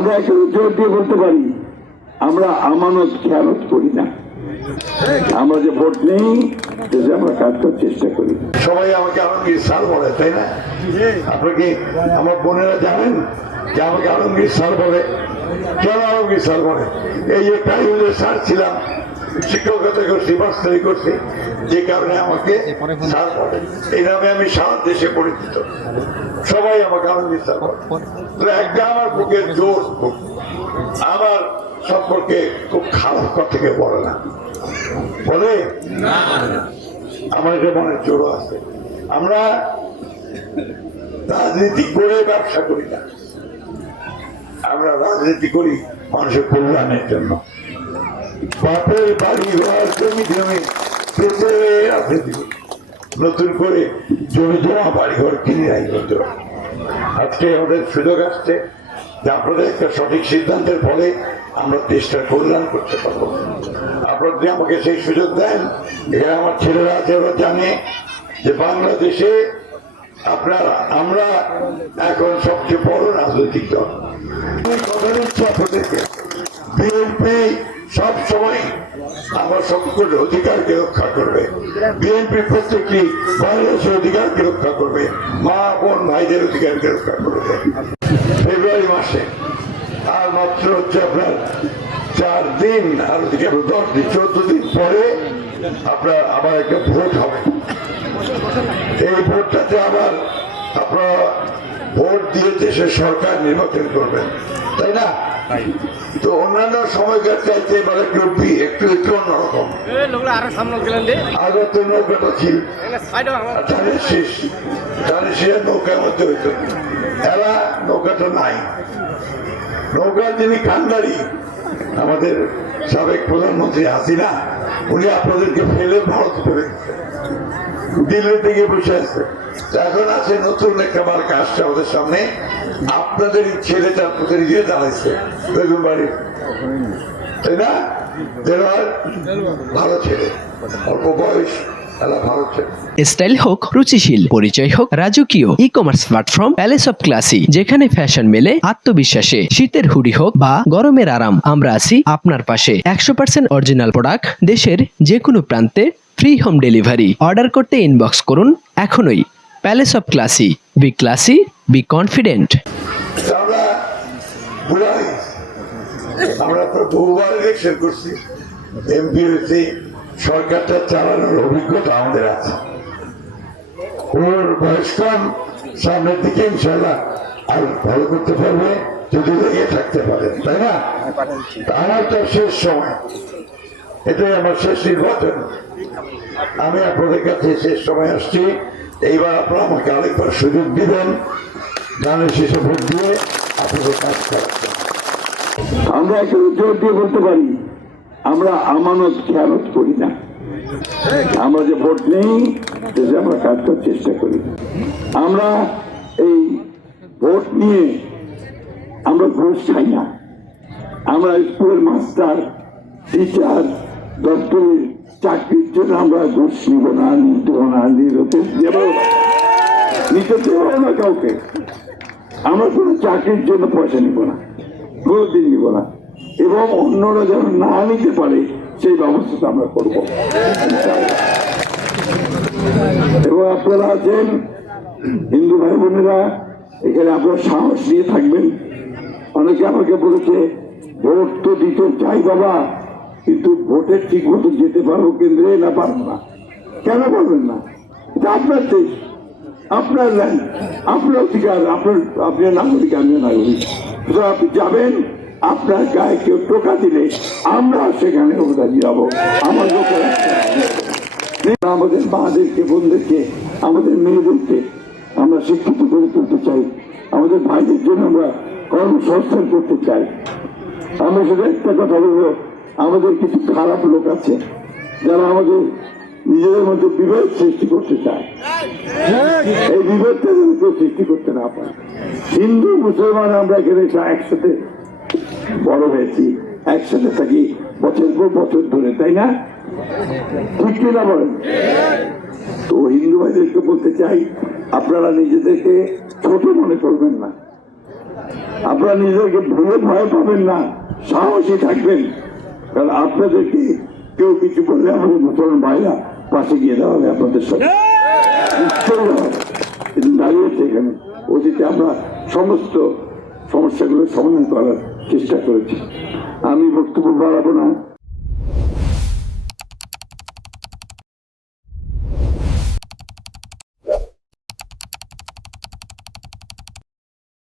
আমরা এখানে জোর দিয়ে বলতে পারি আমরা আমানত খেয়ানত করি না। আমরা যে ভোট নেই আমরা কাজ করার চেষ্টা করি। সবাই আমাকে আলমগীর স্যার বলে, তাই না? আপনাকে আমার বোনেরা জানেন যে আমাকে আলমগীর স্যার বলে। কেন আলমগীর স্যার বলে? এই যে প্রাইমারি স্যার ছিলাম, শিক্ষকতা করছি, মাস্টারি করছি, যে কারণে আমাকে স্যার বলে। এই নামে আমি সারা দেশে পরিচিত। সবাই আমাকে আলমগীর স্যার বলে। একটা আমার বুকের জোর, আমার সম্পর্কে খুব খারাপ কথা থেকে বলে না, বলে আমার এটা মনের জোরও আছে। আমরা রাজনীতি করে ব্যবসা করি না, আমরা রাজনীতি করি মানুষের কল্যাণের জন্য। বাপের বাড়ি ঘর জমি জমি পেতে রাজনীতি করি, নতুন করে জমি জমা বাড়ি ঘর কিনে রাখতে। আজকে আমাদের সুযোগ আসছে যে আপনাদের একটা সঠিক সিদ্ধান্তের ফলে আমরা দেশটার কল্যাণ করতে পারবো। আপনারা যদি আমাকে সেই সুযোগ দেন, এখানে আমার ছেলেরা আছে, ওরা জানে যে বাংলাদেশে আমরা এখন সবচেয়ে বড় রাজনৈতিক দল। কথা দিচ্ছি আপনাদেরকে, বিএনপি সবসময় আমার সকলের অধিকারকে রক্ষা করবে। বিএনপি প্রত্যেকটি বাংলাদেশের অধিকারকে রক্ষা করবে, মা বোন ভাইদের অধিকারকে রক্ষা করবে। ফেব্রুয়ারি মাসে আর মাত্র হচ্ছে আপনার 4 দিন, আর 10 দিন 14 দিন পরে আপনার আবার একটা ভোট হবে। এই ভোটটাতে আবার আপনারা ভোট দিয়ে দেশের সরকার নির্বাচন করবেন, তাই না? তো অন্যান্য সময়কার চাইতে এবার একটু অন্যরকম। আগে তো নৌকাটা ছিল ধানের শীষ নৌকার মধ্যে হইত, এরা নৌকাটা নাই। নৌকা যিনি কান্ডারি, আমাদের সাবেক প্রধানমন্ত্রী হাসিনা, উনি আপনাদেরকে ফেলে ভারত করে দিল্লি থেকে বসে আছে। এখন আছে নতুন একটা মার্কা আসছে আমাদের সামনে, আপনাদের ছেলেটা আপনাদের দিয়ে দাঁড়াইছে বেগুন বাড়ি, তাই না? ভালো ছেলে, অল্প বয়স, স্টাইল হোক রুচিশীল, পরিচয় হোক রাজকীয়, e commerce platform palace of classy, যেখানে ফ্যাশন মেলে আত্মবিশ্বাসে। শীতের হুডি হোক বা গরমের আরাম, আমরা আছি আপনার পাশে। 100% অরিজিনাল প্রোডাক্ট, দেশের যে কোনো প্রান্তে, ফ্রি হোম ডেলিভারি। অর্ডার করতে ইনবক্স করুন এখনই। Palace of classy, B classy, be confident. আমরা বহুবার ইলেকশন করছি, এমপি হয়েছি, সরকারটা চালানোর অভিজ্ঞতা আমাদের আছে। ওর বয়স কম, সামনের দিকে ইনশাল্লাহ আর ভালো করতে পারবে যদি লেগে থাকতে পারে, তাই না? আমার তো শেষ সময়, এটাই আমার শেষ নির্বাচন। আমি আপনাদের কাছে শেষ সময় আসছি। এইবার আপনারা আমাকে আরেকবার সুযোগ দিবেন, গানের শেষে ভোট দিয়ে আপনাদের কাজ করাচ্ছেন। আমরা এখানে জোর দিয়ে বলতে পারি আমরা আমানত খেয়ানত করি না। আমরা যে ভোট নেই আমরা কাজ করার চেষ্টা করি। আমরা এই ভোট নিয়ে আমরা ঘুষ চাই না। আমরা স্কুলের মাস্টার, টিচার, দপ্তরের চাকরির জন্য আমরা ঘুষ নিব না, নিতে না, নিতে দেবো না কাউকে। আমরা কোনো চাকরির জন্য পয়সা নিব না, কোনোদিন নিব না, এবং অন্যরা যেন না নিতে পারে সেই ব্যবস্থা আমরা করব। এবং আপনারা আছেন হিন্দু ভাই বোনেরা, এখানে আপনারা সাহস নিয়ে থাকবেন। অনেকে আমাকে বলেছে ভোট তো দিতে চাই বাবা, কিন্তু ভোটের ঠিক মতো যেতে পারবো কেন্দ্রে না পারবো না। কেন পারবেন না? এটা আপনার দেশ, আপনার ল্যান্ড, আপনার অধিকার, আপনার নাগরিক, আমিও নাগরিক। আপনি যাবেন, আপনার গায়ে কেউ টোকা দিলে আমরা সেখানে দাঁড়িয়ে যাবো। আমাদের মাদেরকে, বোনদেরকে, আমাদের মেয়েদেরকে আমরা শিক্ষিত করে তুলতে চাই। আমাদের ভাইদের জন্য আমরা কর্মসংস্থান করতে চাই। আমরা শুধু একটা কথা বলবো, আমাদের কিছু খারাপ লোক আছে যারা আমাদের নিজেদের মধ্যে বিভেদ সৃষ্টি করতে চায়। এই বিভেদটা কেউ সৃষ্টি করতে না পারে। হিন্দু মুসলমান আমরা এখানে একসাথে বড় হয়েছি, একসাথে থাকি বছর পর বছর ধরে, তাই না? ঠিক কিনা বলেন? তো হিন্দু ভাইদেরকে বলতে চাই, আপনারা নিজেদেরকে ছোট মনে করবেন না। আপনারা নিজেদেরকে ভুলে ভয় পাবেন না, সাহসী থাকবেন, কারণ আপনাদেরকে কেউ কিছু বললে আমাদের মুসলমান ভাইরা পাশে গিয়ে দাঁড়াবে আপনাদের সাথে, নিশ্চয়ই দাঁড়াবে। কিন্তু দাঁড়িয়েছে এখানে, অতীতে আমরা সমস্ত সমস্যাগুলো সমাধান করার চেষ্টা করেছি। আমি বক্তব্য বাড়াবো না,